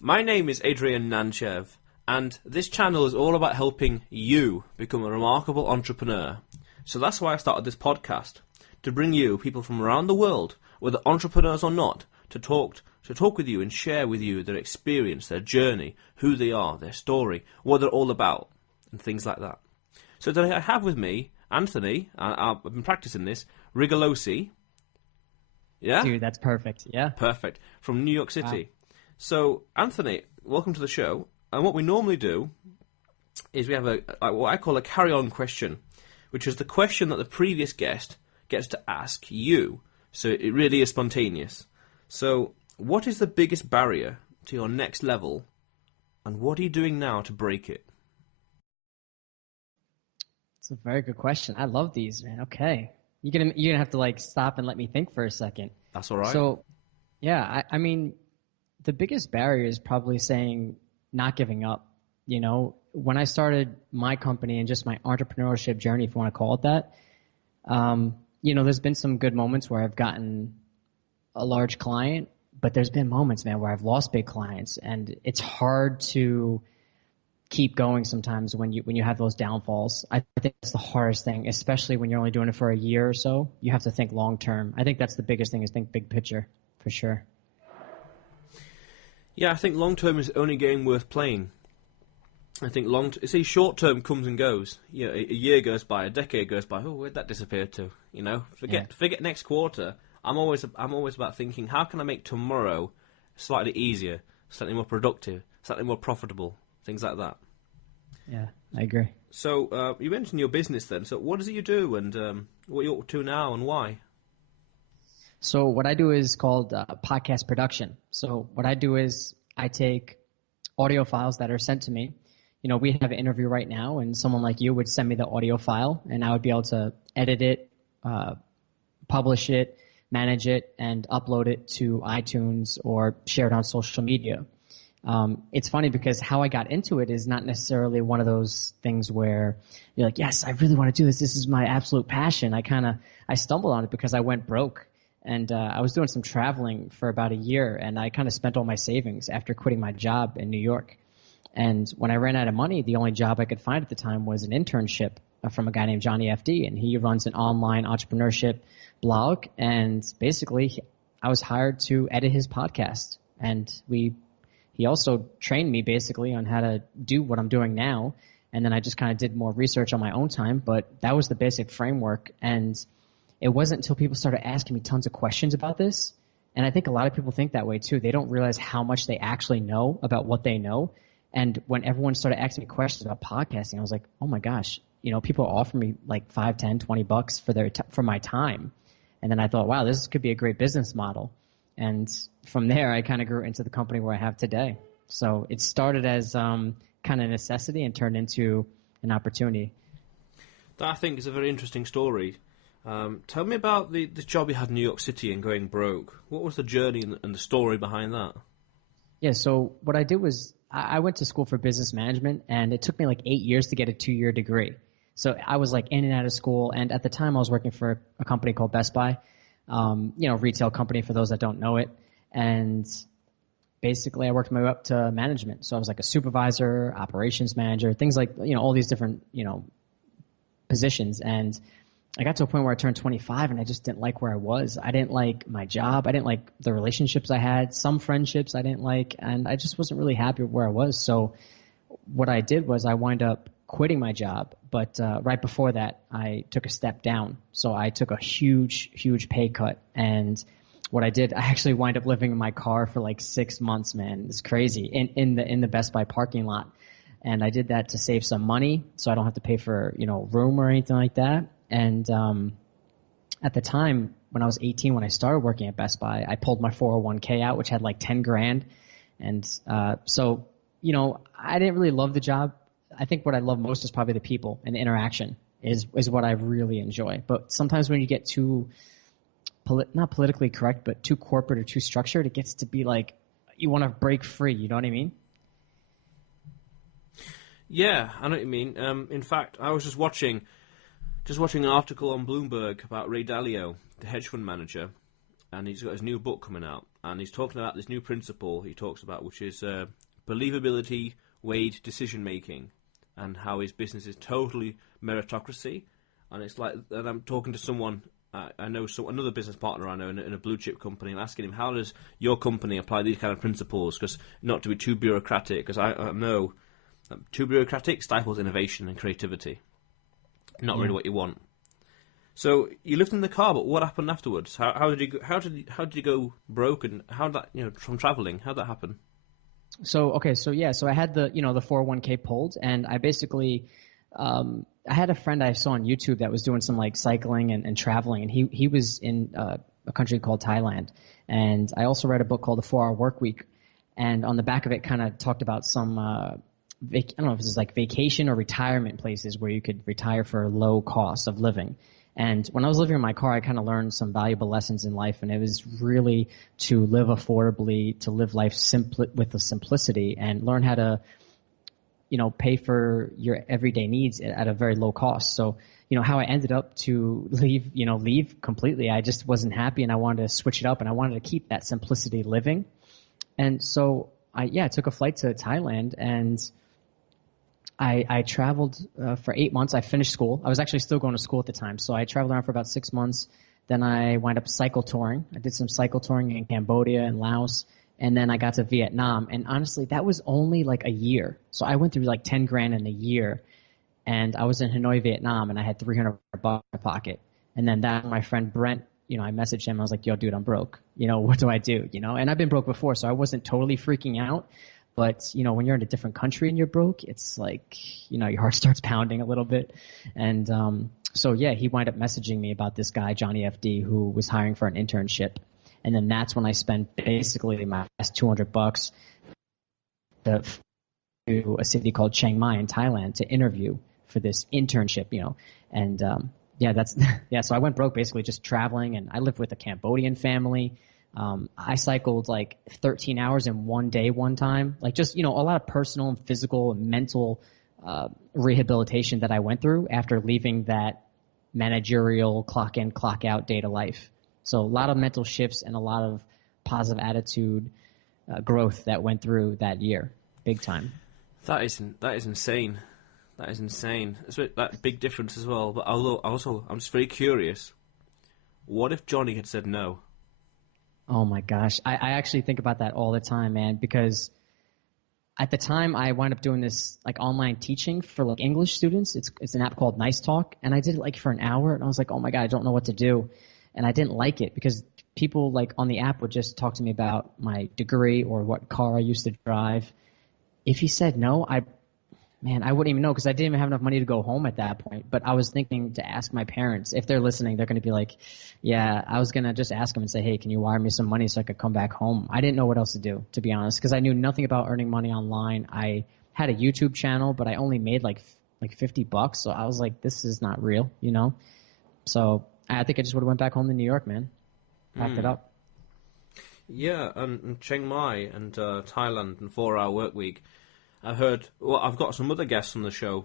My name is Adrian Nantchev, and this channel is all about helping you become a remarkable entrepreneur. So that's why I started this podcast, to bring you people from around the world, whether entrepreneurs or not, to talk with you and share with you their experience, their journey, who they are, their story, what they're all about, and things like that. So today I have with me Anthony, I've been practicing this, Rigogliosi. Yeah? Dude, that's perfect. Yeah. Perfect. From New York City. Wow. So, Anthony, welcome to the show. And what we normally do is we have what I call a carry-on question, which is the question that the previous guest gets to ask you. So it really is spontaneous. So, what is the biggest barrier to your next level, and what are you doing now to break it? It's a very good question. I love these, man. Okay. You're gonna have to stop and let me think for a second. That's all right. So, yeah, I mean, the biggest barrier is probably saying not giving up. You know, when I started my company and just my entrepreneurship journey, if you want to call it that, there's been some good moments where I've gotten a large client, but there's been moments, man, where I've lost big clients, and it's hard to keep going sometimes when you have those downfalls. I think that's the hardest thing, especially when you're only doing it for a year or so. You have to think long term. I think that's the biggest thing, is think big picture, for sure. Yeah, I think long term is the only game worth playing. I think short term comes and goes. You know, a year goes by, a decade goes by. Oh, where'd that disappear to? You know, forget next quarter. I'm always about thinking, how can I make tomorrow slightly easier, slightly more productive, slightly more profitable, things like that. Yeah, I agree. So you mentioned your business then. So what is it you do, and what you're up to now, and why? So what I do is called podcast production. So what I do is I take audio files that are sent to me. You know, we have an interview right now, and someone like you would send me the audio file, and I would be able to edit it, publish it, manage it, and upload it to iTunes or share it on social media. It's funny because how I got into it is not necessarily one of those things where you're like, yes, I really want to do this. This is my absolute passion. I stumbled on it because I went broke. And I was doing some traveling for about a year, and I kind of spent all my savings after quitting my job in New York. And when I ran out of money, the only job I could find at the time was an internship from a guy named Johnny FD, and he runs an online entrepreneurship blog. And basically, I was hired to edit his podcast. And he also trained me basically on how to do what I'm doing now. And then I just kind of did more research on my own time, but that was the basic framework. And it wasn't until people started asking me tons of questions about this, and I think a lot of people think that way too. They don't realize how much they actually know about what they know. And when everyone started asking me questions about podcasting, I was like, oh my gosh, people offer me like $5, $10, $20 for my time. And then I thought, wow, this could be a great business model. And from there, I kind of grew into the company where I have today. So it started as kind of necessity and turned into an opportunity. That, I think, is a very interesting story. Tell me about the job you had in New York City and going broke. What was the journey and the story behind that? Yeah, so what I did was I went to school for business management, and it took me like 8 years to get a 2-year degree. So I was like in and out of school, and at the time I was working for a company called Best Buy, retail company for those that don't know it. And basically I worked my way up to management. So I was like a supervisor, operations manager, things like, all these different, positions. And I got to a point where I turned 25 and I just didn't like where I was. I didn't like my job. I didn't like the relationships I had. Some friendships I didn't like, and I just wasn't really happy with where I was. So what I did was I wound up quitting my job, but right before that, I took a step down. So I took a huge, huge pay cut. And what I did, I actually wound up living in my car for like 6 months, man. It's crazy, in the Best Buy parking lot. And I did that to save some money so I don't have to pay for, room or anything like that. And at the time, when I was 18, when I started working at Best Buy, I pulled my 401k out, which had like 10 grand. And so, I didn't really love the job. I think what I love most is probably the people and the interaction is what I really enjoy. But sometimes when you get too, not politically correct, but too corporate or too structured, it gets to be like you want to break free. You know what I mean? Yeah, I know what you mean. In fact, I was just watching an article on Bloomberg about Ray Dalio, the hedge fund manager, and he's got his new book coming out. and he's talking about this new principle he talks about, which is believability weighed decision making, and how his business is totally meritocracy. And it's like, and I'm talking to someone I know, another business partner I know in a blue chip company, and asking him, how does your company apply these kind of principles? Because not to be too bureaucratic, because I know too bureaucratic stifles innovation and creativity. Not really what you want. So you lived in the car, but what happened afterwards? How did you go broke, and how did that, from traveling? How did that happen? So I had the 401k pulled, and I basically I had a friend I saw on YouTube that was doing some like cycling and traveling, and he was in a country called Thailand. And I also read a book called The 4 Hour Work Week, and on the back of it kind of talked about some I don't know if this is like vacation or retirement places where you could retire for low cost of living. And when I was living in my car, I kind of learned some valuable lessons in life, and it was really to live affordably, to live life with a simplicity, and learn how to pay for your everyday needs at a very low cost. So, how I ended up to leave completely, I just wasn't happy, and I wanted to switch it up, and I wanted to keep that simplicity living. And so I took a flight to Thailand, and I traveled for 8 months. I finished school. I was actually still going to school at the time. So I traveled around for about 6 months. Then I wound up cycle touring. I did some cycle touring in Cambodia and Laos. And then I got to Vietnam. And honestly, that was only like a year. So I went through like 10 grand in a year. And I was in Hanoi, Vietnam, and I had $300 in my pocket. And then my friend Brent, I messaged him. I was like, yo, dude, I'm broke. What do I do? And I've been broke before, so I wasn't totally freaking out. But, when you're in a different country and you're broke, it's like, your heart starts pounding a little bit. And he wound up messaging me about this guy, Johnny FD, who was hiring for an internship. And then that's when I spent basically my last $200 to a city called Chiang Mai in Thailand to interview for this internship, And so I went broke basically just traveling, and I lived with a Cambodian family. I cycled like 13 hours in one day one time, like just, a lot of personal and physical and mental rehabilitation that I went through after leaving that managerial clock in, clock out data life. So a lot of mental shifts and a lot of positive attitude growth that went through that year, big time. That is insane. That is insane. It's that big difference as well. But I'm just very curious. What if Johnny had said no? Oh my gosh. I actually think about that all the time, man, because at the time I wound up doing this like online teaching for like English students. It's an app called Nice Talk, and I did it like for an hour, and I was like, oh my God, I don't know what to do. And I didn't like it because people like on the app would just talk to me about my degree or what car I used to drive. If he said no, I wouldn't even know, because I didn't even have enough money to go home at that point. But I was thinking to ask my parents. If they're listening, they're going to be like, yeah, I was going to just ask them and say, hey, can you wire me some money so I could come back home? I didn't know what else to do, to be honest, because I knew nothing about earning money online. I had a YouTube channel, but I only made like $50. So I was like, this is not real, So I think I just would have went back home to New York, man. Packed it up. Yeah, and Chiang Mai and Thailand and 4 Hour Work Week. I've got some other guests on the show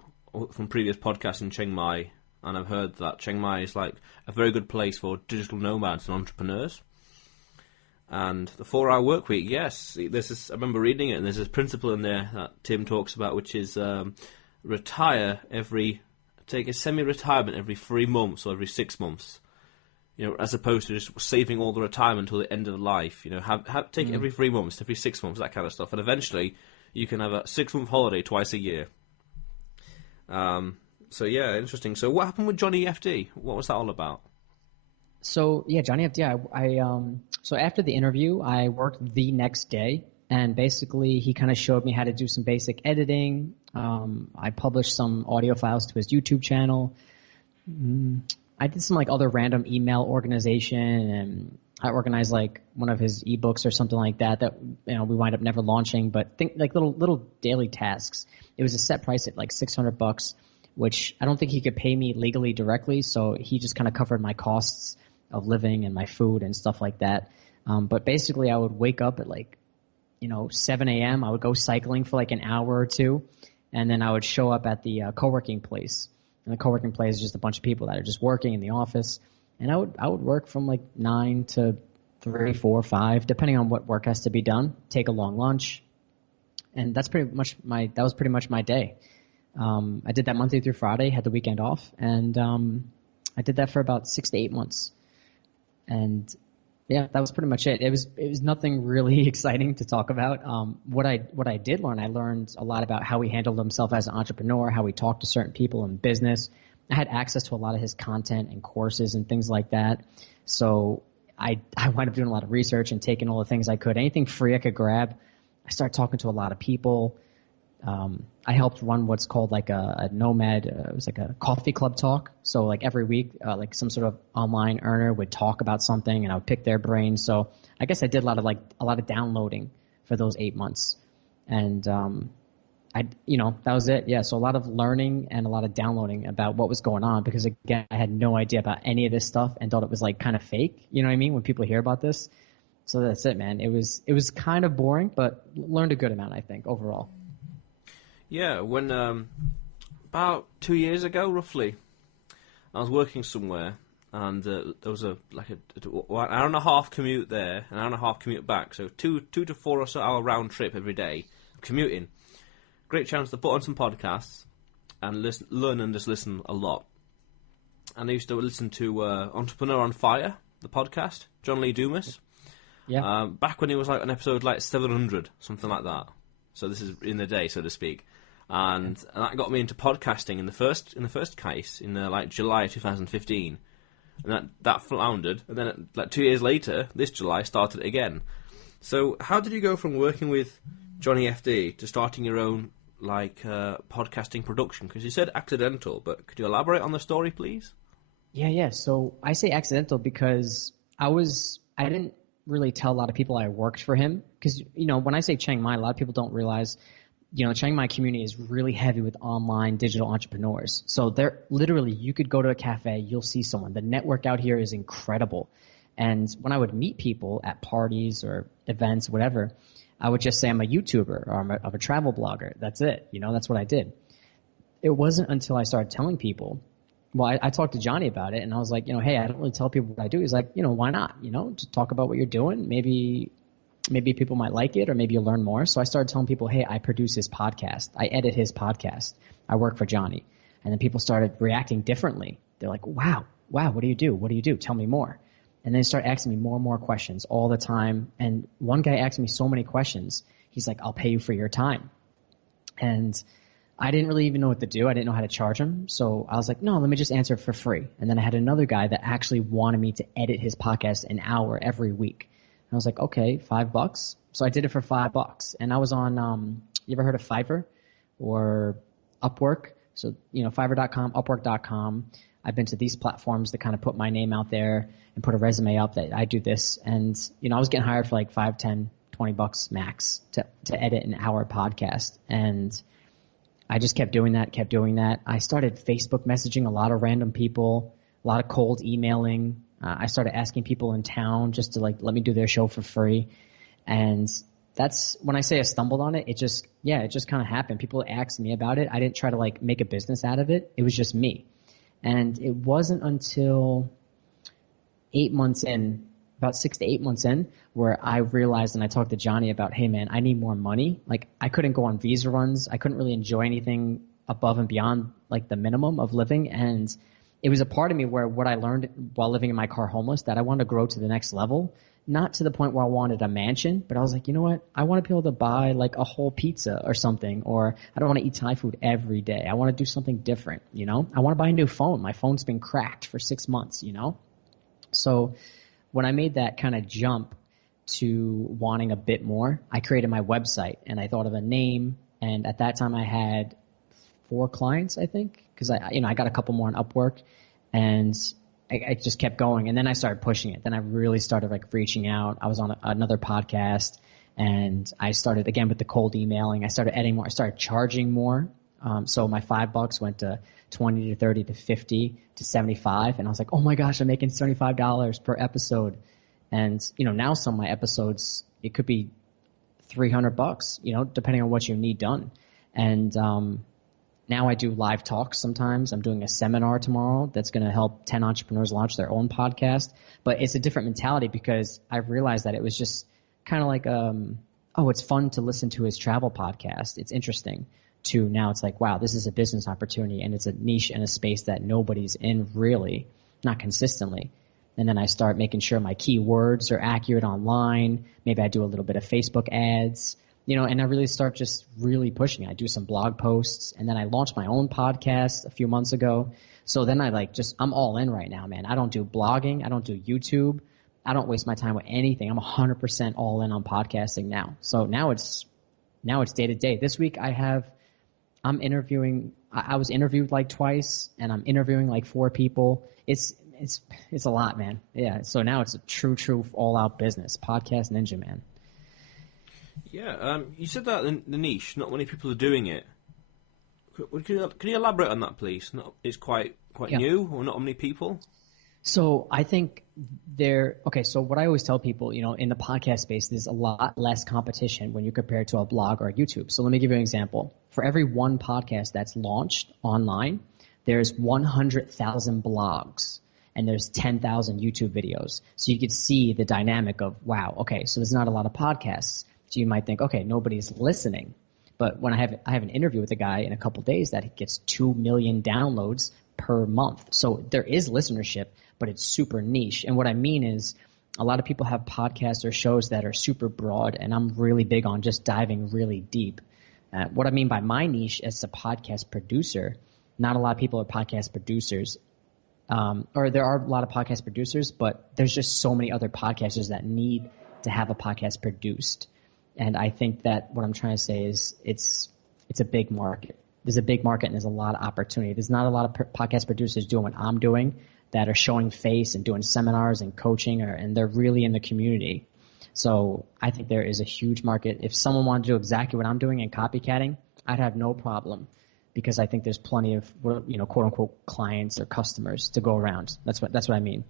from previous podcasts in Chiang Mai, and I've heard that Chiang Mai is like a very good place for digital nomads and entrepreneurs. And the 4 Hour Work Week, yes, I remember reading it, and there's this principle in there that Tim talks about, which is take a semi-retirement every 3 months or every 6 months. As opposed to just saving all the retirement until the end of life. Take every 3 months, every 6 months, that kind of stuff, and eventually you can have a 6-month holiday twice a year. So yeah, interesting. So what happened with Johnny FD? What was that all about? So yeah, Johnny FD. So after the interview, I worked the next day, and basically he kind of showed me how to do some basic editing. I published some audio files to his YouTube channel. I did some like other random email organization, and I organized like one of his ebooks or something like that we wind up never launching, but think like little daily tasks. It was a set price at like $600, which I don't think he could pay me legally directly, so he just kind of covered my costs of living and my food and stuff like that. But basically I would wake up at like 7 a.m. I would go cycling for like an hour or two, and then I would show up at the co-working place. And the co-working place is just a bunch of people that are just working in the office. And I would work from like 9 to 3, 4, 5, depending on what work has to be done. Take a long lunch, and that was pretty much my day. I did that Monday through Friday, had the weekend off, and I did that for about 6 to 8 months. And yeah, that was pretty much it. It was nothing really exciting to talk about. What I did learn, I learned a lot about how he handled himself as an entrepreneur, how he talked to certain people in business. I had access to a lot of his content and courses and things like that. So I wound up doing a lot of research and taking all the things I could. Anything free I could grab. I started talking to a lot of people. I helped run what's called like a Nomad. It was like a coffee club talk. So like every week, like some sort of online earner would talk about something, and I would pick their brains. So I guess I did a lot of downloading for those 8 months, and that was it. Yeah. So a lot of learning and a lot of downloading about what was going on, because again, I had no idea about any of this stuff and thought it was like kind of fake. You know what I mean? When people hear about this. So that's it, man. It was kind of boring, but learned a good amount, I think, overall. Yeah, when about 2 years ago, roughly, I was working somewhere, and there was an hour and a half commute there, an hour and a half commute back, so 2 to 4 or so hour round trip every day, commuting. Great chance to put on some podcasts and learn and just listen a lot. And I used to listen to Entrepreneur on Fire, the podcast, John Lee Dumas. Yeah. Back when he was like an episode like 700, something like that. So this is in the day, so to speak. And that got me into podcasting in the first case in like July 2015, and that floundered. And then like 2 years later, this July started again. So how did you go from working with Johnny FD to starting your own like podcasting production? Because you said accidental, but could you elaborate on the story, please? Yeah. So I say accidental because I didn't really tell a lot of people I worked for him, because when I say Chiang Mai, a lot of people don't realize. Chiang Mai community is really heavy with online digital entrepreneurs. So they're literally, you could go to a cafe, you'll see someone. The network out here is incredible. And when I would meet people at parties or events, whatever, I would just say I'm a YouTuber or I'm a travel blogger. That's it. That's what I did. It wasn't until I started telling people. Well, I talked to Johnny about it, and I was like, hey, I don't really tell people what I do. He's like, why not? Just talk about what you're doing. Maybe people might like it, or maybe you'll learn more. So I started telling people, hey, I produce his podcast. I edit his podcast. I work for Johnny. And then people started reacting differently. They're like, wow, what do you do? What do you do? Tell me more. And then they start asking me more and more questions all the time. And one guy asked me so many questions. He's like, I'll pay you for your time. And I didn't really even know what to do. I didn't know how to charge him. So I was like, no, let me just answer it for free. And then I had another guy that actually wanted me to edit his podcast an hour every week. I was like, okay, $5. So I did it for $5. And I was on, you ever heard of Fiverr or Upwork? So, Fiverr.com, Upwork.com. I've been to these platforms to kind of put my name out there and put a resume up that I do this. And, I was getting hired for like $5, $10, $20 max to edit an hour podcast. And I just kept doing that. I started Facebook messaging a lot of random people, a lot of cold emailing. I started asking people in town just to like let me do their show for free. And that's when I say I stumbled on it, it just kind of happened. People asked me about it. I didn't try to like make a business out of it. It was just me. And it wasn't until 8 months in, about 6 to 8 months in, where I realized, and I talked to Johnny about, hey man, I need more money. Like I couldn't go on visa runs. I couldn't really enjoy anything above and beyond like the minimum of living. And it was a part of me where what I learned while living in my car homeless, that I wanted to grow to the next level, not to the point where I wanted a mansion, but I was like, you know what? I want to be able to buy like a whole pizza or something, or I don't want to eat Thai food every day. I want to do something different, I want to buy a new phone. My phone's been cracked for 6 months, So when I made that kind of jump to wanting a bit more, I created my website and I thought of a name. And at that time I had 4 clients, I think, because I got a couple more on Upwork, and I just kept going. And then I started pushing it. Then I really started like reaching out. I was on another podcast, and I started again with the cold emailing. I started editing more. I started charging more. So my $5 went to 20 to 30 to 50 to 75. And I was like, oh my gosh, I'm making $75 per episode. And, now some of my episodes, it could be $300, depending on what you need done. And Now I do live talks sometimes. I'm doing a seminar tomorrow that's going to help 10 entrepreneurs launch their own podcast. But it's a different mentality because I realized that it was just kind of like, oh, it's fun to listen to his travel podcast. It's interesting. To now it's like, wow, this is a business opportunity and it's a niche and a space that nobody's in really, not consistently. And then I start making sure my keywords are accurate online. Maybe I do a little bit of Facebook ads, and I really start just really pushing it. I do some blog posts, and then I launched my own podcast a few months ago. So then I'm all in right now, man. I don't do blogging. I don't do YouTube. I don't waste my time with anything. I'm 100% all in on podcasting now. So now it's day to day. This week I'm interviewing. I was interviewed like twice, and I'm interviewing like 4 people. It's a lot, man. Yeah. So now it's a true all out business. Podcast ninja, man. Yeah. You said that in the niche, not many people are doing it. Can you elaborate on that, please? It's quite new, or not many people? So I think so what I always tell people, in the podcast space, there's a lot less competition when you compare it to a blog or a YouTube. So let me give you an example. For every one podcast that's launched online, there's 100,000 blogs and there's 10,000 YouTube videos. So you could see the dynamic of, wow, okay, so there's not a lot of podcasts. So you might think, okay, nobody's listening. But when I have an interview with a guy in a couple of days that gets 2 million downloads per month. So there is listenership, but it's super niche. And what I mean is a lot of people have podcasts or shows that are super broad, and I'm really big on just diving really deep. What I mean by my niche as a podcast producer, not a lot of people are podcast producers, or there are a lot of podcast producers, but there's just so many other podcasters that need to have a podcast produced. And I think that what I'm trying to say is it's a big market. There's a big market and there's a lot of opportunity. There's not a lot of podcast producers doing what I'm doing that are showing face and doing seminars and coaching, and they're really in the community. So I think there is a huge market. If someone wanted to do exactly what I'm doing and copycatting, I'd have no problem, because I think there's plenty of, quote unquote clients or customers to go around. That's what I mean.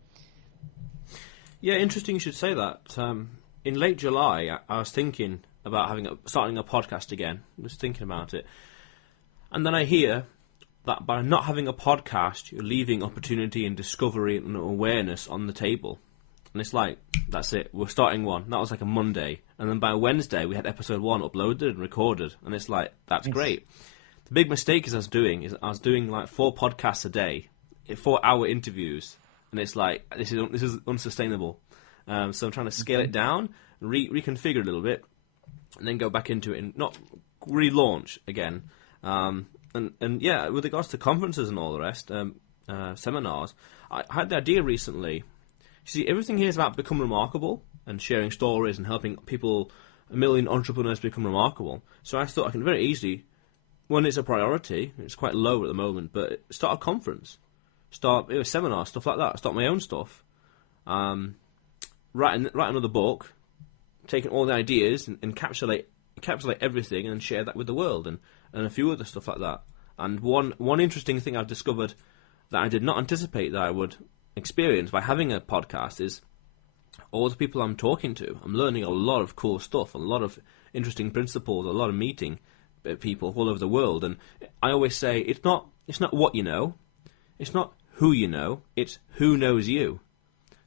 Yeah, interesting you should say that. In late July, I was thinking about starting a podcast again. I was thinking about it. And then I hear that by not having a podcast, you're leaving opportunity and discovery and awareness on the table. And it's like, that's it, we're starting one. That was like a Monday. And then by Wednesday, we had episode 1 uploaded and recorded. And it's like, that's great. The big mistake I was doing like 4 podcasts a day, 4-hour interviews. And it's like, this is unsustainable. So I'm trying to scale it down, reconfigure a little bit, and then go back into it and not relaunch again. And yeah, with regards to conferences and all the rest, seminars, I had the idea recently. You see, everything here is about become remarkable and sharing stories and helping people, 1 million entrepreneurs become remarkable. So I thought I can very easily, when it's a priority, it's quite low at the moment, but start a conference, start a seminar, stuff like that, start my own stuff. Write another book, taking all the ideas and encapsulate everything and share that with the world, and a few other stuff like that. And one interesting thing I've discovered that I did not anticipate that I would experience by having a podcast is all the people I'm talking to. I'm learning a lot of cool stuff, a lot of interesting principles, a lot of meeting people all over the world. And I always say it's not what you know, it's not who you know, it's who knows you.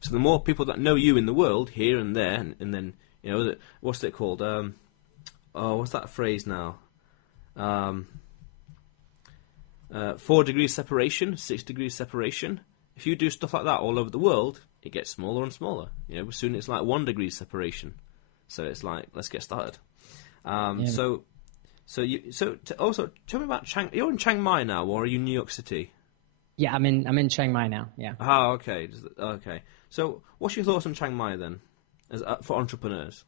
So the more people that know you in the world, here and there, and then, what's it called? What's that phrase now? 4 degrees separation, 6 degrees separation. If you do stuff like that all over the world, it gets smaller and smaller. Soon it's like 1 degree separation. So it's like, let's get started. Also, tell me about you're in Chiang Mai now, or are you in New York City? Yeah, I'm in Chiang Mai now. Yeah. Ah, okay. Okay. So, what's your thoughts on Chiang Mai then, for entrepreneurs?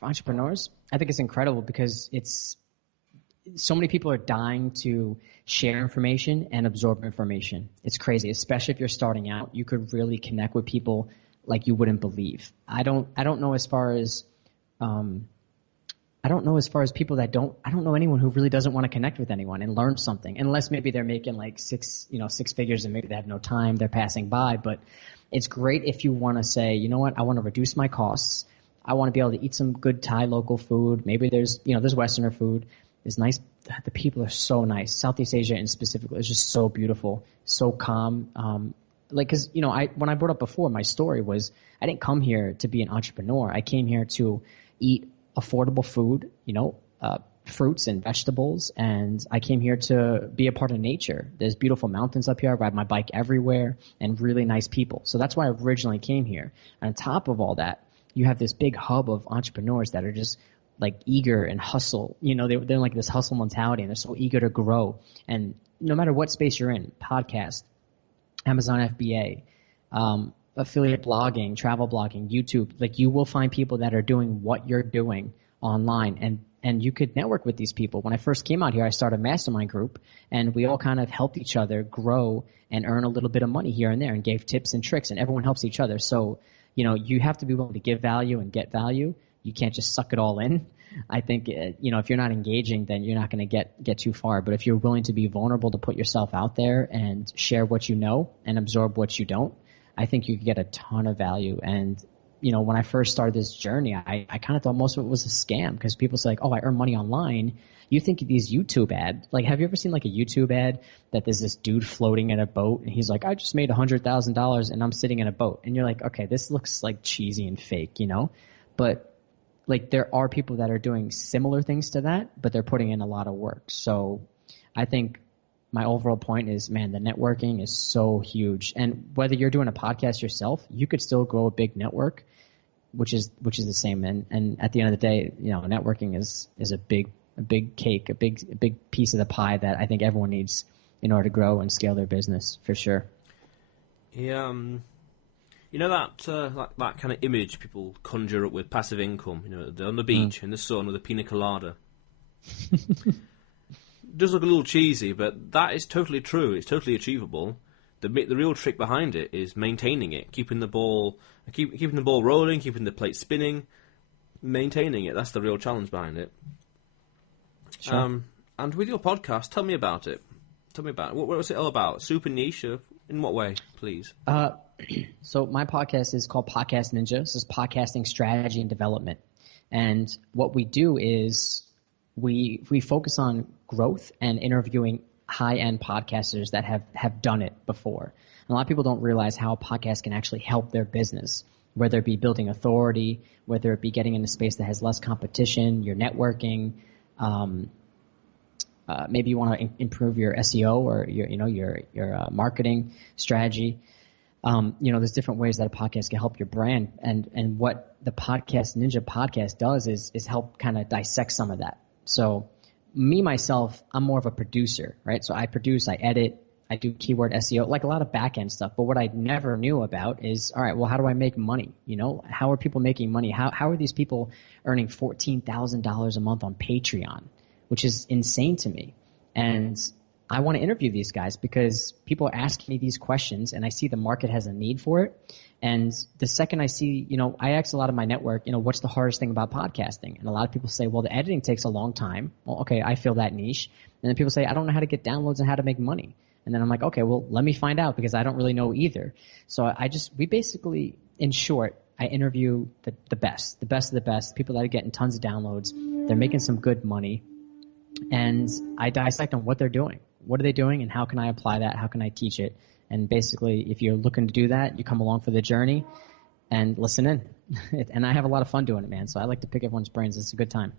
For entrepreneurs, I think it's incredible because so many people are dying to share information and absorb information. It's crazy, especially if you're starting out. You could really connect with people like you wouldn't believe. I don't know as far as people that I don't know anyone who really doesn't want to connect with anyone and learn something, unless maybe they're making like six figures and maybe they have no time, they're passing by. But it's great if you want to say, you know what, I want to reduce my costs. I want to be able to eat some good Thai local food. Maybe there's Westerner food. is nice. The people are so nice. Southeast Asia in specifically is just so beautiful, so calm. Cause when I brought up before, my story was I didn't come here to be an entrepreneur. I came here to eat affordable food, fruits and vegetables, and I came here to be a part of nature. There's beautiful mountains up here. I ride my bike everywhere, and really nice people. So that's why I originally came here. And on top of all that, you have this big hub of entrepreneurs that are just like eager and hustle. They're like this hustle mentality, and they're so eager to grow. And no matter what space you're in, podcast, Amazon FBA, affiliate blogging, travel blogging, YouTube, like you will find people that are doing what you're doing online, and you could network with these people. When I first came out here, I started a mastermind group, and we all kind of helped each other grow and earn a little bit of money here and there, and gave tips and tricks, and everyone helps each other. So, you have to be willing to give value and get value. You can't just suck it all in. I think, if you're not engaging, then you're not going to get too far. But if you're willing to be vulnerable, to put yourself out there and share what you know and absorb what you don't, I think you could get a ton of value. And when I first started this journey, I kind of thought most of it was a scam, because people say, like, oh, I earn money online. You think these YouTube ads, like, have you ever seen like a YouTube ad that there's this dude floating in a boat and he's like, I just made $100,000 and I'm sitting in a boat. And you're like, okay, this looks like cheesy and fake, but like there are people that are doing similar things to that, but they're putting in a lot of work. So I think my overall point is, man, the networking is so huge. And whether you're doing a podcast yourself, you could still grow a big network, which is the same. And at the end of the day, networking is a big cake, a big piece of the pie that I think everyone needs in order to grow and scale their business, for sure. Yeah, that kind of image people conjure up with passive income. They're on the beach in the sun with a pina colada. Does look a little cheesy, but that is totally true. It's totally achievable. The real trick behind it is maintaining it, keeping the ball rolling, keeping the plate spinning, maintaining it. That's the real challenge behind it. Sure. And with your podcast, tell me about it. What was it all about? Super niche? In what way, please? So my podcast is called Podcast Ninja. This is podcasting strategy and development. And what we do is we focus on growth and interviewing high-end podcasters that have done it before. And a lot of people don't realize how a podcast can actually help their business, whether it be building authority, whether it be getting in a space that has less competition, your networking. Maybe you want to improve your SEO or your marketing strategy. There's different ways that a podcast can help your brand. And what the Podcast Ninja podcast does is help kind of dissect some of that. So me, myself, I'm more of a producer, right? So I produce, I edit, I do keyword SEO, like a lot of back-end stuff. But what I never knew about is, all right, well, how do I make money? How are people making money? How are these people earning $14,000 a month on Patreon, which is insane to me? And I want to interview these guys because people are asking me these questions, and I see the market has a need for it. And the second I see, I ask a lot of my network, what's the hardest thing about podcasting? And a lot of people say, well, the editing takes a long time. Well, okay, I feel that niche. And then people say, I don't know how to get downloads and how to make money. And then I'm like, okay, well, let me find out, because I don't really know either. So we basically, in short, I interview the best of the best, people that are getting tons of downloads. They're making some good money. And I dissect on what they're doing. What are they doing, and how can I apply that? How can I teach it? And basically, if you're looking to do that, you come along for the journey and listen in. And I have a lot of fun doing it, man. So I like to pick everyone's brains. It's a good time.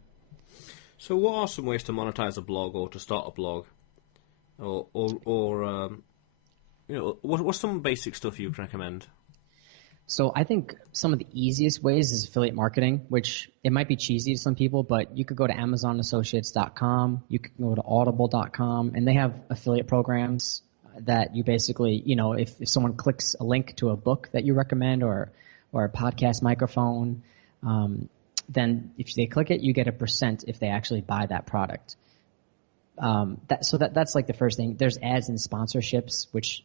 So what are some ways to monetize a blog or to start a blog? What's some basic stuff you would recommend? So I think some of the easiest ways is affiliate marketing, which it might be cheesy to some people, but you could go to AmazonAssociates.com, you could go to Audible.com, and they have affiliate programs that you basically, if someone clicks a link to a book that you recommend or a podcast microphone, then if they click it, you get a % if they actually buy that product. That's like the first thing. There's ads and sponsorships, which,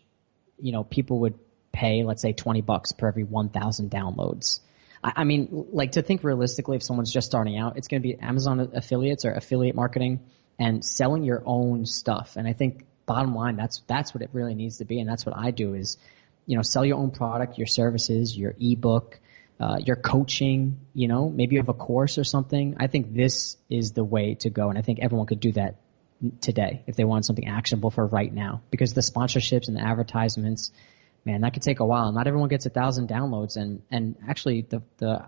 people would pay, let's say $20 per every 1,000 downloads. I mean, like, to think realistically, if someone's just starting out, it's going to be Amazon affiliates or affiliate marketing and selling your own stuff. And I think bottom line, that's what it really needs to be. And that's what I do is, sell your own product, your services, your ebook, you're coaching, maybe you have a course or something. I think this is the way to go, and I think everyone could do that today if they want something actionable for right now, because the sponsorships and the advertisements, man, that could take a while. Not everyone gets 1,000 downloads, and actually the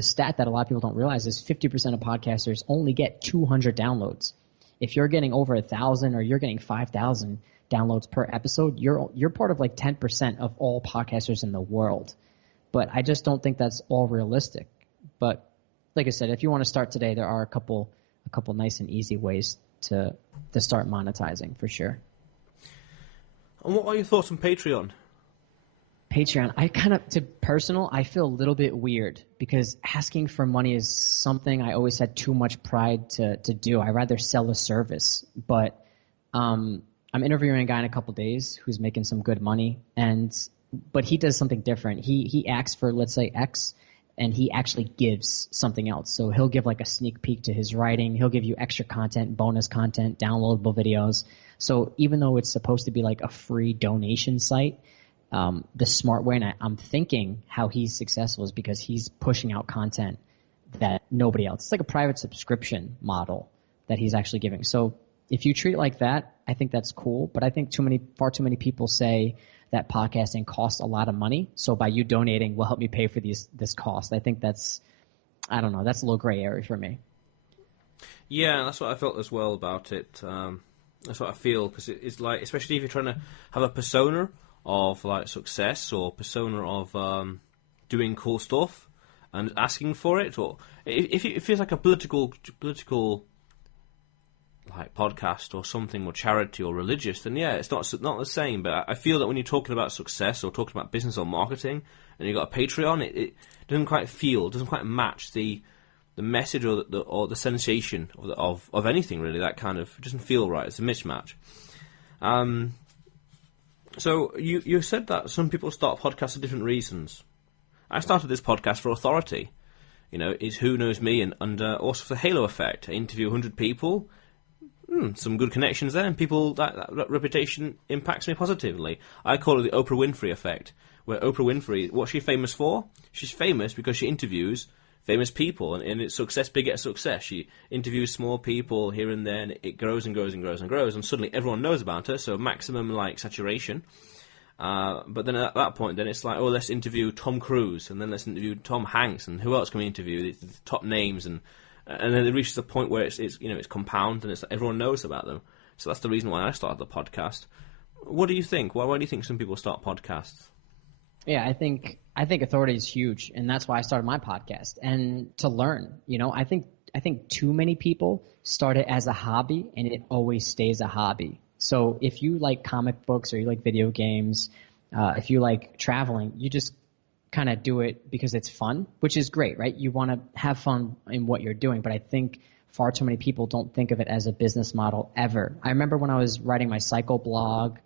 stat that a lot of people don't realize is 50% of podcasters only get 200 downloads. If you're getting over 1,000 or you're getting 5,000 downloads per episode, you're part of like 10% of all podcasters in the world. But I just don't think that's all realistic. But like I said, if you want to start today, there are a couple nice and easy ways to start monetizing for sure. And what are your thoughts on Patreon? Patreon, I feel a little bit weird because asking for money is something I always had too much pride to do. I'd rather sell a service. But I'm interviewing a guy in a couple days who's making some good money, but he does something different. He asks for, let's say, X, and he actually gives something else. So he'll give like a sneak peek to his writing. He'll give you extra content, bonus content, downloadable videos. So even though it's supposed to be like a free donation site, the smart way, and I'm thinking how he's successful is because he's pushing out content that nobody else. It's like a private subscription model that he's actually giving. So if you treat it like that, I think that's cool. But I think far too many people say that podcasting costs a lot of money. So by you donating will help me pay for this cost. I think that's a little gray area for me. Yeah, that's what I felt as well about it. That's what I feel, because it's like, especially if you're trying to have a persona of like success or persona of doing cool stuff and asking for it, or if it feels like a political like podcast or something, or charity or religious, then yeah, it's not the same. But I feel that when you're talking about success or talking about business or marketing, and you've got a Patreon, it doesn't quite match the message or the sensation of anything really. That kind of, it doesn't feel right. It's a mismatch. So you said that some people start podcasts for different reasons. I started this podcast for authority. Is Who Knows Me, and also for the halo effect. I interview 100 people. Some good connections there, and people that reputation impacts me positively. I call it the Oprah Winfrey effect, where Oprah Winfrey, what's she famous for? She's famous because she interviews famous people, and it's success begets success. She interviews small people here and there, and it grows and grows and grows and grows, and suddenly everyone knows about her, so maximum like saturation. But then at that point, then it's like, oh, let's interview Tom Cruise, and then let's interview Tom Hanks, and who else can we interview? The top names, and then it reaches a point where it's compound, and it's like everyone knows about them. So that's the reason why I started the podcast. What do you think? Why do you think some people start podcasts? Yeah, I think authority is huge, and that's why I started my podcast, and to learn. I think too many people start it as a hobby, and it always stays a hobby. So if you like comic books or you like video games, if you like traveling, you just kind of do it because it's fun, which is great, right? You want to have fun in what you're doing, but I think far too many people don't think of it as a business model ever. I remember when I was writing my cycle blog,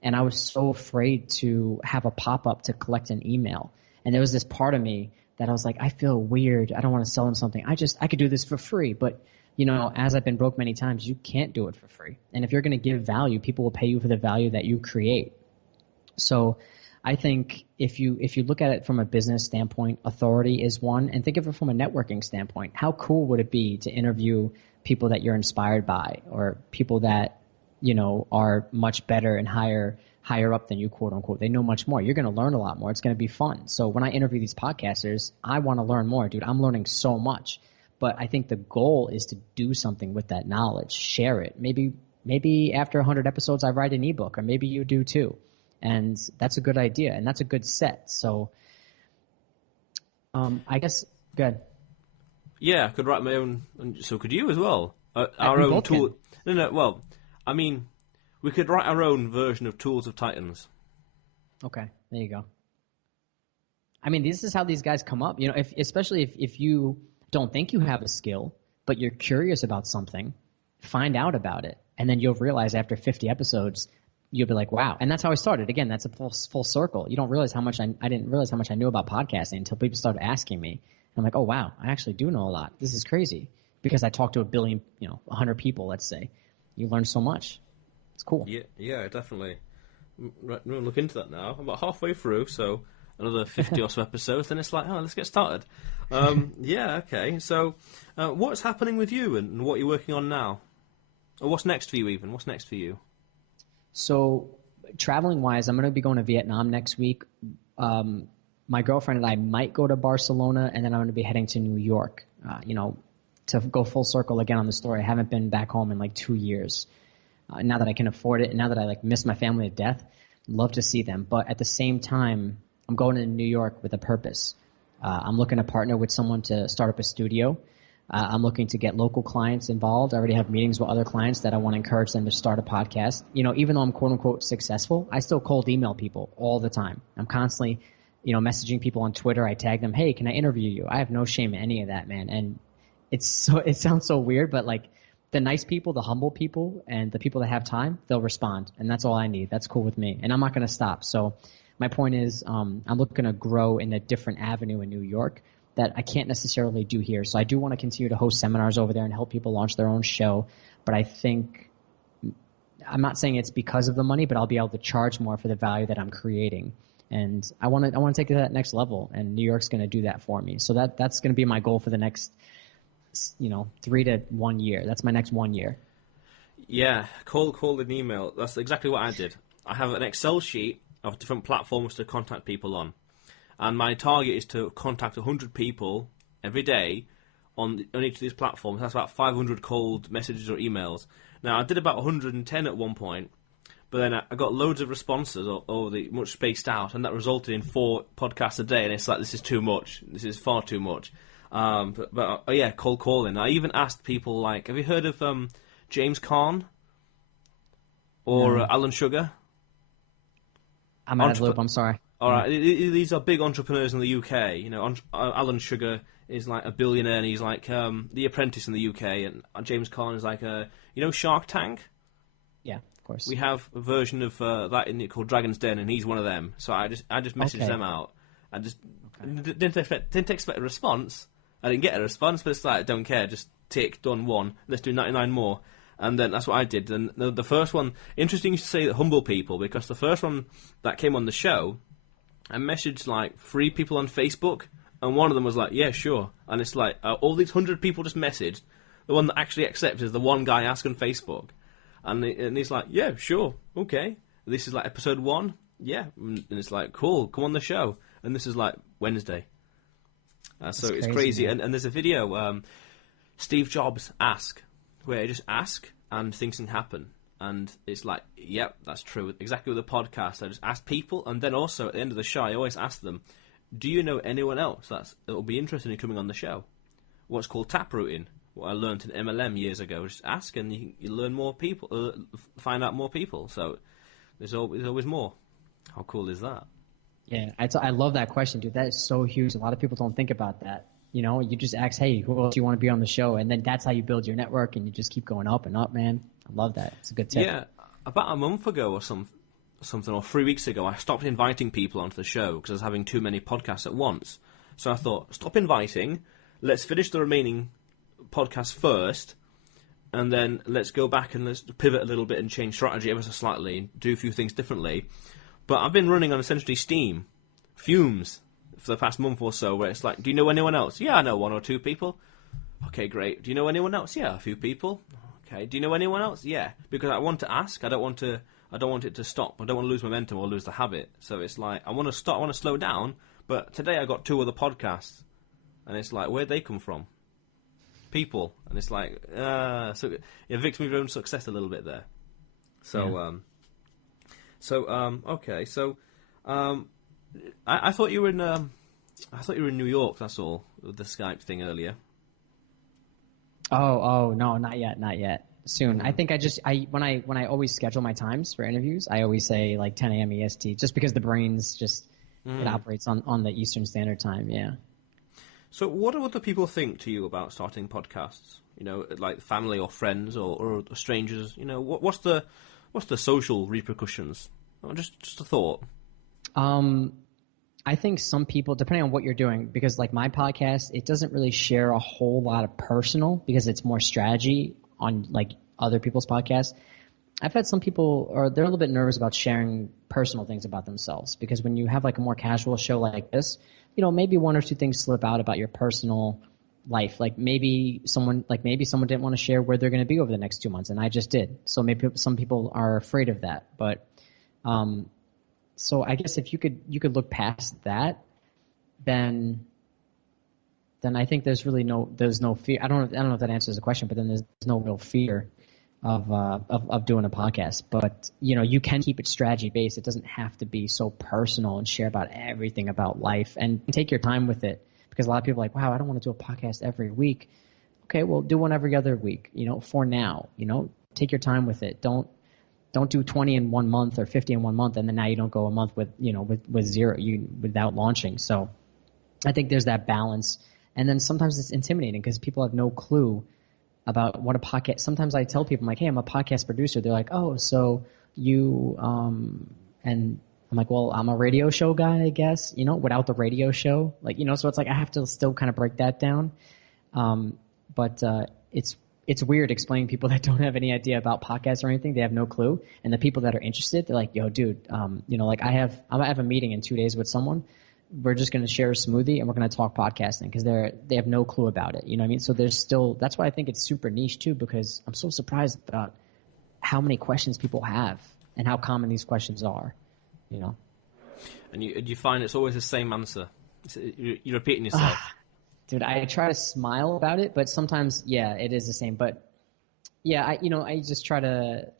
and I was so afraid to have a pop-up to collect an email. And there was this part of me that I was like, I feel weird. I don't want to sell them something. I could do this for free. But, as I've been broke many times, you can't do it for free. And if you're going to give value, people will pay you for the value that you create. So I think if you look at it from a business standpoint, authority is one, and think of it from a networking standpoint. How cool would it be to interview people that you're inspired by, or people that are much better and higher up than you, quote unquote. They know much more. You're going to learn a lot more. It's going to be fun. So when I interview these podcasters, I want to learn more, dude. I'm learning so much. But I think the goal is to do something with that knowledge, share it. Maybe after 100 episodes, I write an ebook, or maybe you do too. And that's a good idea, and that's a good set. So I guess, good. Yeah, I could write my own, so could you as well. Our own tool. No, well, I mean, we could write our own version of Tools of Titans. Okay, there you go. I mean, this is how these guys come up. Especially if you don't think you have a skill, but you're curious about something, find out about it. And then you'll realize after 50 episodes, you'll be like, wow. And that's how I started. Again, that's a full circle. You don't realize how much I didn't realize how much I knew about podcasting until people started asking me. I'm like, oh, wow, I actually do know a lot. This is crazy. Because I talked to 100 people, let's say. You learn so much. It's cool. Yeah, definitely. Right, we'll look into that now. I'm about halfway through, so another 50 or so episodes, then it's like, oh, let's get started. Yeah, okay. So, what's happening with you and what you're working on now? Or what's next for you even? What's next for you? So, traveling-wise, I'm going to be going to Vietnam next week. My girlfriend and I might go to Barcelona, and then I'm going to be heading to New York, to go full circle again on the story. I haven't been back home in like 2 years. Now that I can afford it, and now that I like miss my family to death, love to see them. But at the same time, I'm going to New York with a purpose. I'm looking to partner with someone to start up a studio. I'm looking to get local clients involved. I already have meetings with other clients that I want to encourage them to start a podcast. Even though I'm quote unquote successful, I still cold email people all the time. I'm constantly, messaging people on Twitter. I tag them, hey, can I interview you? I have no shame in any of that, man. And it sounds so weird, but like the nice people, the humble people, and the people that have time, they'll respond. And that's all I need. That's cool with me. And I'm not going to stop. So my point is, I'm looking to grow in a different avenue in New York that I can't necessarily do here. So I do want to continue to host seminars over there and help people launch their own show. But I think, I'm not saying it's because of the money, but I'll be able to charge more for the value that I'm creating. And I want to take it to that next level, and New York's going to do that for me. So that's going to be my goal for the next 3 to 1 year. That's my next 1 year. Yeah, call an email. That's exactly what I did. I have an Excel sheet of different platforms to contact people on. And my target is to contact 100 people every day on each of these platforms. That's about 500 cold messages or emails. Now, I did about 110 at one point, but then I got loads of responses, or much spaced out, and that resulted in 4 podcasts a day. And it's like, this is too much. This is far too much. Yeah, cold calling. I even asked people like, have you heard of James Caan or Alan Sugar? I'm out of the loop. I'm sorry. All right, these are big entrepreneurs in the UK. Alan Sugar is like a billionaire, and he's like The Apprentice in the UK, and James Caan is like Shark Tank. Yeah, of course. We have a version of that in it called Dragon's Den, and he's one of them. So I just messaged them out. I just didn't expect a response. I didn't get a response, but it's like, I don't care. Just tick, done, 1. Let's do 99 more. And then that's what I did. And the first one, interesting you should say that humble people, because the first one that came on the show, I messaged like 3 people on Facebook, and one of them was like, yeah, sure. And it's like, all these 100 people just messaged. The one that actually accepts is the one guy asked on Facebook. And he's like, yeah, sure, okay. This is like episode 1. Yeah. And it's like, cool, come on the show. And this is like Wednesday. So it's crazy. And there's a video, Steve Jobs Ask, where you just ask and things can happen. And it's like, yep, that's true. Exactly with the podcast. I just ask people, and then also at the end of the show, I always ask them, do you know anyone else that will be interested in coming on the show? What's called taprooting, what I learned in MLM years ago. Just ask, and you learn more people, find out more people. So there's always more. How cool is that? Yeah, I love that question, dude. That is so huge. A lot of people don't think about that. You just ask, hey, who else do you want to be on the show? And then that's how you build your network, and you just keep going up and up, man. I love that. It's a good tip. Yeah, about a month ago or something, or 3 weeks ago, I stopped inviting people onto the show because I was having too many podcasts at once. So I thought, stop inviting. Let's finish the remaining podcasts first, and then let's go back and let's pivot a little bit and change strategy ever so slightly and do a few things differently. But I've been running on essentially steam, fumes, for the past month or so, where it's like, do you know anyone else? Yeah, I know 1 or 2 people. Okay, great. Do you know anyone else? Yeah, a few people. Okay, do you know anyone else? Yeah, because I want to ask. I don't want it to stop. I don't want to lose momentum or lose the habit. So it's like, I want to stop. I want to slow down. But today I got 2 other podcasts, and it's like, where'd they come from? People, and it's like, so yeah, victim of your own success a little bit there. So, okay, so, I thought you were in, I thought you were in New York. That's all, with the Skype thing earlier. Oh, no, not yet. Soon. I think when I always schedule my times for interviews, I always say like 10 a.m. EST, just because the brain's just, it operates on the Eastern Standard Time, yeah. So what do other people think to you about starting podcasts? Like family or friends or strangers? What's the social repercussions? Just a thought. I think some people, depending on what you're doing, because like my podcast, it doesn't really share a whole lot of personal because it's more strategy on like other people's podcasts. I've had some people, or they're a little bit nervous about sharing personal things about themselves, because when you have like a more casual show like this, maybe one or two things slip out about your personal life. Like maybe someone didn't want to share where they're going to be over the next 2 months, and I just did. So maybe some people are afraid of that. But so I guess if you could look past that, then I think there's no fear. I don't know if that answers the question, but then there's no real fear of doing a podcast. But you can keep it strategy based. It doesn't have to be so personal and share about everything about life, and take your time with it, because a lot of people are like, wow, I don't want to do a podcast every week. Okay, well, do one every other week, for now. Take your time with it. Don't do 20 in 1 month or 50 in 1 month, and then now you don't go a month with zero, without launching. So I think there's that balance. And then sometimes it's intimidating because people have no clue about what a podcast. Sometimes I tell people, I'm like, hey, I'm a podcast producer. They're like, oh, so you and I'm like, well, I'm a radio show guy, I guess, without the radio show, so it's like I have to still kind of break that down. But it's weird explaining people that don't have any idea about podcasts or anything. They have no clue. And the people that are interested, they're like, yo, dude, like I have a meeting in 2 days with someone. We're just going to share a smoothie and we're going to talk podcasting, because they have no clue about it. You know what I mean? So that's why I think it's super niche too, because I'm so surprised about how many questions people have and how common these questions are, And you find it's always the same answer. You're repeating yourself. Dude, I try to smile about it, but sometimes, yeah, it is the same. But yeah, I just try to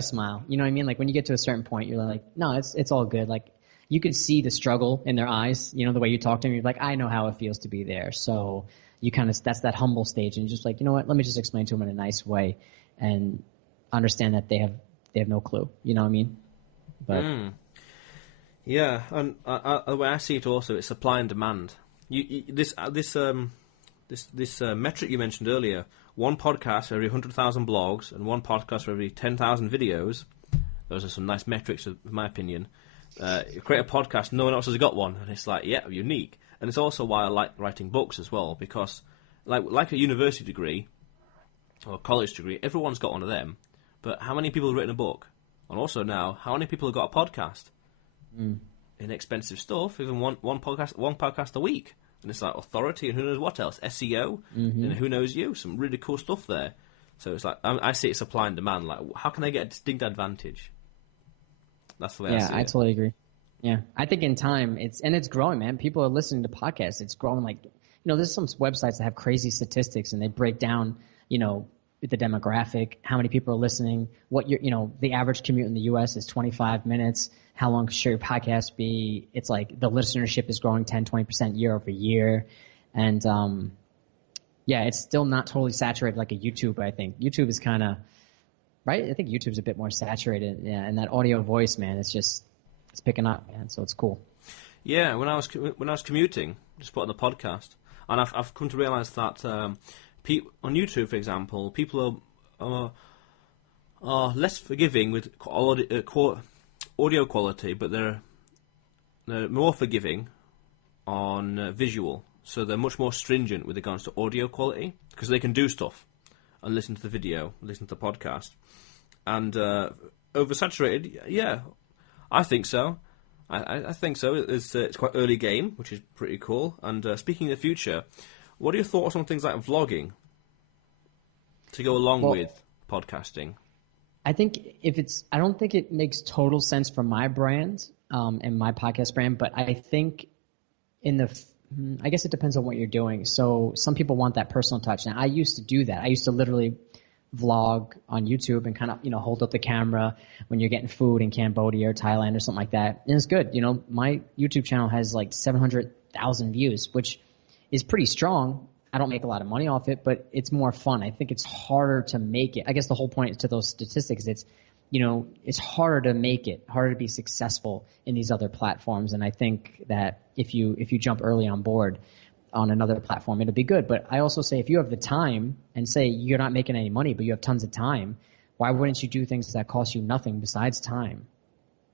smile. You know what I mean? Like when you get to a certain point, you're like, no, it's all good. Like you can see the struggle in their eyes, the way you talk to them. You're like, I know how it feels to be there. So you that's that humble stage, and you're just like, you know what? Let me just explain to them in a nice way, and understand that they have no clue. You know what I mean? But yeah, and the way I see it also, it's supply and demand. This metric you mentioned earlier, one podcast for every 100,000 blogs and one podcast for every 10,000 videos. Those are some nice metrics, in my opinion. You create a podcast, no one else has got one, and it's like, yeah, unique. And it's also why I like writing books as well, because like a university degree or a college degree, everyone's got one of them. But how many people have written a book? And also now, how many people have got a podcast? Inexpensive stuff, even one podcast a week. And it's like authority and who knows what else, SEO, and who knows you, some really cool stuff there. So it's like, I see it supply and demand. Like, how can they get a distinct advantage? That's the way I see it. Yeah, I totally agree. Yeah, I think in time, it's growing, man. People are listening to podcasts. It's growing like, there's some websites that have crazy statistics, and they break down, the demographic, how many people are listening, what the average commute in the U.S. is 25 minutes. How long should your podcast be? It's like the listenership is growing 10, 20% year over year. And, yeah, it's still not totally saturated like a YouTube, I think. YouTube is kind of, right? I think YouTube's a bit more saturated. Yeah, and that audio voice, man, it's picking up, man. So it's cool. Yeah, when I was commuting, just put on the podcast, and I've come to realize that on YouTube, for example, people are less forgiving with audio quality, but they're more forgiving on visual. So they're much more stringent with regards to audio quality, because they can do stuff and listen to the video, listen to the podcast. And oversaturated, yeah, I think so. I think so. It's quite early game, which is pretty cool. And speaking of the future, what are your thoughts on things like vlogging to go along with podcasting? I think I don't think it makes total sense for my brand and my podcast brand, but I think I guess it depends on what you're doing. So some people want that personal touch. Now I used to do that. I used to literally vlog on YouTube and kind of, hold up the camera when you're getting food in Cambodia or Thailand or something like that. And it's good. My YouTube channel has like 700,000 views, which is pretty strong. I don't make a lot of money off it, but it's more fun. I think it's harder to make it. I guess the whole point to those statistics, it's harder to make it, harder to be successful in these other platforms. And I think that if you jump early on board on another platform, it'll be good. But I also say, if you have the time, and say you're not making any money, but you have tons of time, why wouldn't you do things that cost you nothing besides time?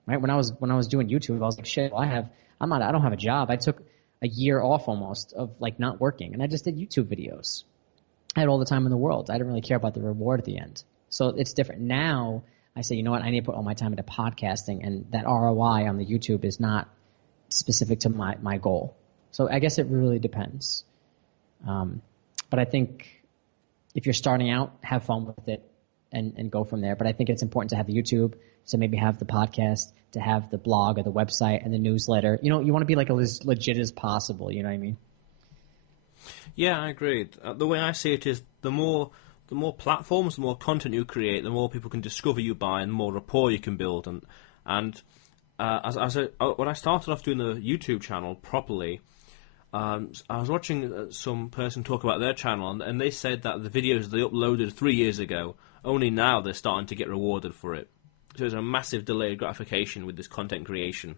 Right? When I was doing YouTube, I was like, shit, I don't have a job. I took a year off almost of like not working, and I just did YouTube videos. I had all the time in the world. I didn't really care about the reward at the end. So it's different now. I say, you know what, I need to put all my time into podcasting, and that ROI on the YouTube is not specific to my goal. So I guess it really depends. But I think if you're starting out, have fun with it and go from there. But I think it's important to have the YouTube, to maybe have the podcast, to have the blog or the website and the newsletter. You want to be like as legit as possible. You know what I mean? Yeah, I agree. The way I see it is the more platforms, the more content you create, the more people can discover you by, and the more rapport you can build. When I started off doing the YouTube channel properly, I was watching some person talk about their channel, and they said that the videos they uploaded 3 years ago, only now they're starting to get rewarded for it. So there's a massive delayed gratification with this content creation.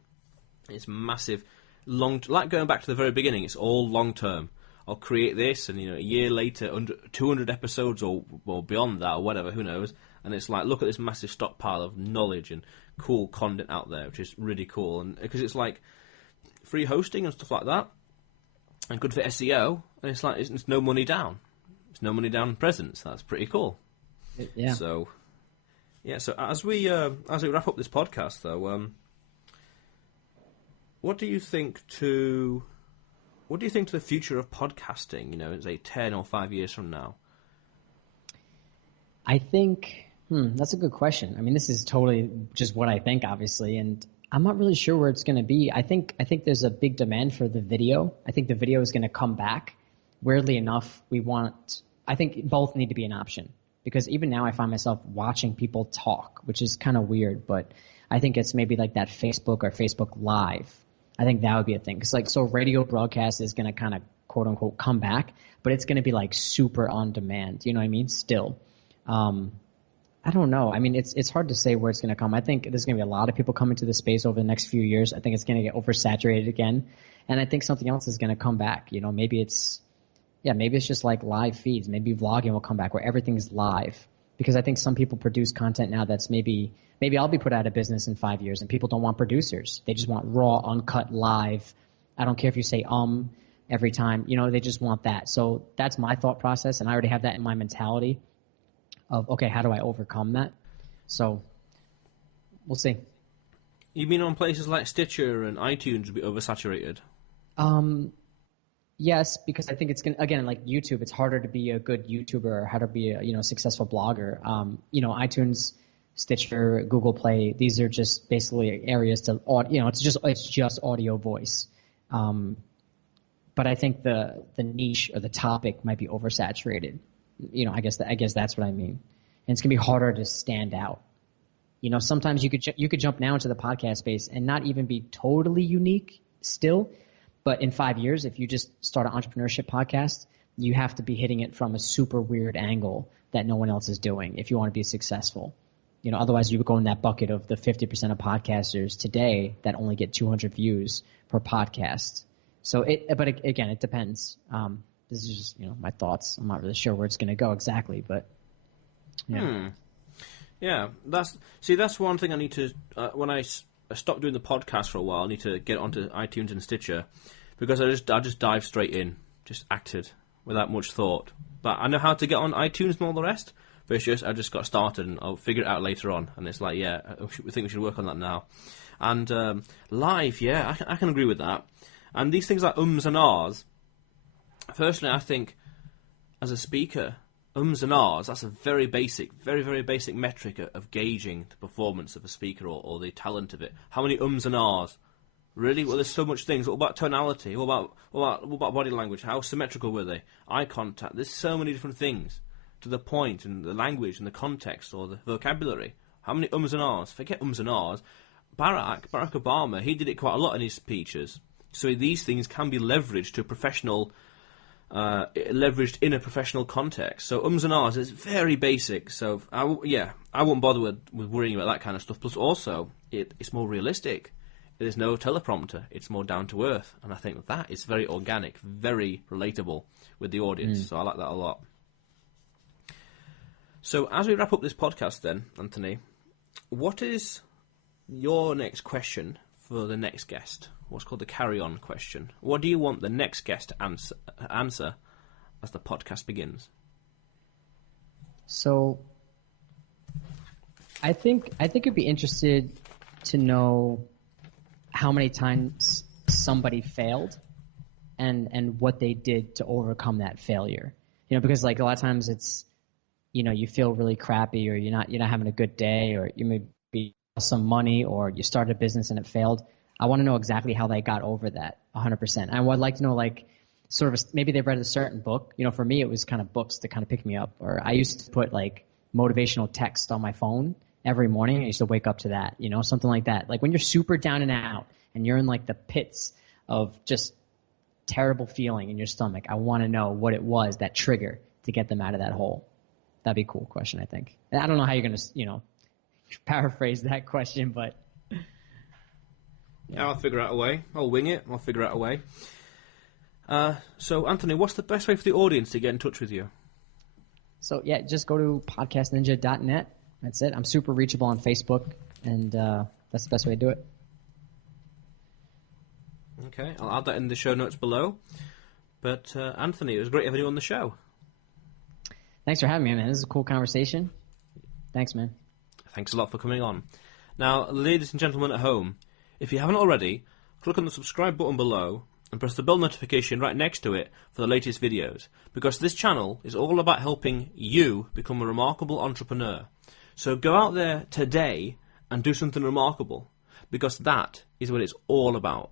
It's massive, like going back to the very beginning, it's all long term. I'll create this, and a year later, 200 episodes or beyond that, or whatever, who knows? And it's like, look at this massive stockpile of knowledge and cool content out there, which is really cool. And because it's like free hosting and stuff like that, and good for SEO, and it's like it's no money down. It's no money down presence. That's pretty cool. Yeah. So as we wrap up this podcast, though, what do you think to the future of podcasting? In say 10 or 5 years from now. I think that's a good question. I mean, this is totally just what I think, obviously, and I'm not really sure where it's going to be. I think there's a big demand for the video. I think the video is going to come back. Weirdly enough, I think both need to be an option, because even now I find myself watching people talk, which is kind of weird, but I think it's maybe like that Facebook or Facebook Live. I think that would be a thing. Because so radio broadcast is going to kind of quote unquote come back, but it's going to be like super on demand. You know what I mean? Still. I don't know. I mean, it's hard to say where it's going to come. I think there's going to be a lot of people coming to the space over the next few years. I think it's going to get oversaturated again. And I think something else is going to come back. Maybe it's just like live feeds. Maybe vlogging will come back where everything's live. Because I think some people produce content now that's maybe I'll be put out of business in 5 years, and people don't want producers. They just want raw, uncut, live. I don't care if you say every time. They just want that. So that's my thought process, and I already have that in my mentality of, okay, how do I overcome that? So we'll see. You mean on places like Stitcher and iTunes will be oversaturated? Yes, because I think it's going to, again, like YouTube, it's harder to be a good YouTuber or how to be a successful blogger. iTunes, Stitcher, Google Play, these are just basically areas to, it's just audio voice. But I think the niche or the topic might be oversaturated. I guess that's what I mean. And it's going to be harder to stand out. Sometimes you could jump now into the podcast space and not even be totally unique still. But in 5 years, if you just start an entrepreneurship podcast, you have to be hitting it from a super weird angle that no one else is doing if you want to be successful. Otherwise you would go in that bucket of the 50% of podcasters today that only get 200 views per podcast. So but again, it depends. This is just, my thoughts. I'm not really sure where it's going to go exactly, but yeah. Yeah, that's one thing I need to, when I stop doing the podcast for a while, I need to get onto iTunes and Stitcher, because I just dive straight in, just acted without much thought. But I know how to get on iTunes and all the rest, but it's just I just got started and I'll figure it out later on. And it's like, yeah, we think we should work on that now. And live, yeah, I can agree with that. And these things like ums and ahs, personally, I think as a speaker, ums and ahs, that's a very basic, very, very basic metric of gauging the performance of a speaker or the talent of it. How many ums and ahs? Really? Well, there's so much things. What about tonality? What about body language? How symmetrical were they? Eye contact. There's so many different things to the point, and the language and the context or the vocabulary. How many ums and ahs? Forget ums and ahs. Barack Obama, he did it quite a lot in his speeches. So these things can be leveraged to leveraged in a professional context. So ums and ahs is very basic. So I won't bother with worrying about that kind of stuff. Plus also, it's more realistic. There's no teleprompter. It's more down to earth, and I think that is very organic, very relatable with the audience. So I like that a lot. So as we wrap up this podcast, then, Anthony, what is your next question for the next guest? What's called the carry-on question. What do you want the next guest to answer as the podcast begins? So think I'd be interested to know how many times somebody failed and what they did to overcome that failure. Because like a lot of times it's, you feel really crappy, or you're not having a good day, or you maybe lost some money, or you started a business and it failed. I want to know exactly how they got over that 100%. And I'd like to know, like, sort of maybe they've read a certain book. For me, it was kind of books to kind of pick me up. Or I used to put like motivational text on my phone every morning. I used to wake up to that, something like that. Like when you're super down and out and you're in like the pits of just terrible feeling in your stomach, I want to know what it was, that trigger to get them out of that hole. That'd be a cool question, I think. And I don't know how you're going to, paraphrase that question, but. Yeah, I'll figure out a way. I'll wing it. I'll figure out a way. So, Anthony, what's the best way for the audience to get in touch with you? So, yeah, just go to podcastninja.net. That's it. I'm super reachable on Facebook, and that's the best way to do it. Okay, I'll add that in the show notes below. But, Anthony, it was great having you on the show. Thanks for having me, man. This is a cool conversation. Thanks, man. Thanks a lot for coming on. Now, ladies and gentlemen at home, if you haven't already, click on the subscribe button below and press the bell notification right next to it for the latest videos, because this channel is all about helping you become a remarkable entrepreneur. So go out there today and do something remarkable, because that is what it's all about.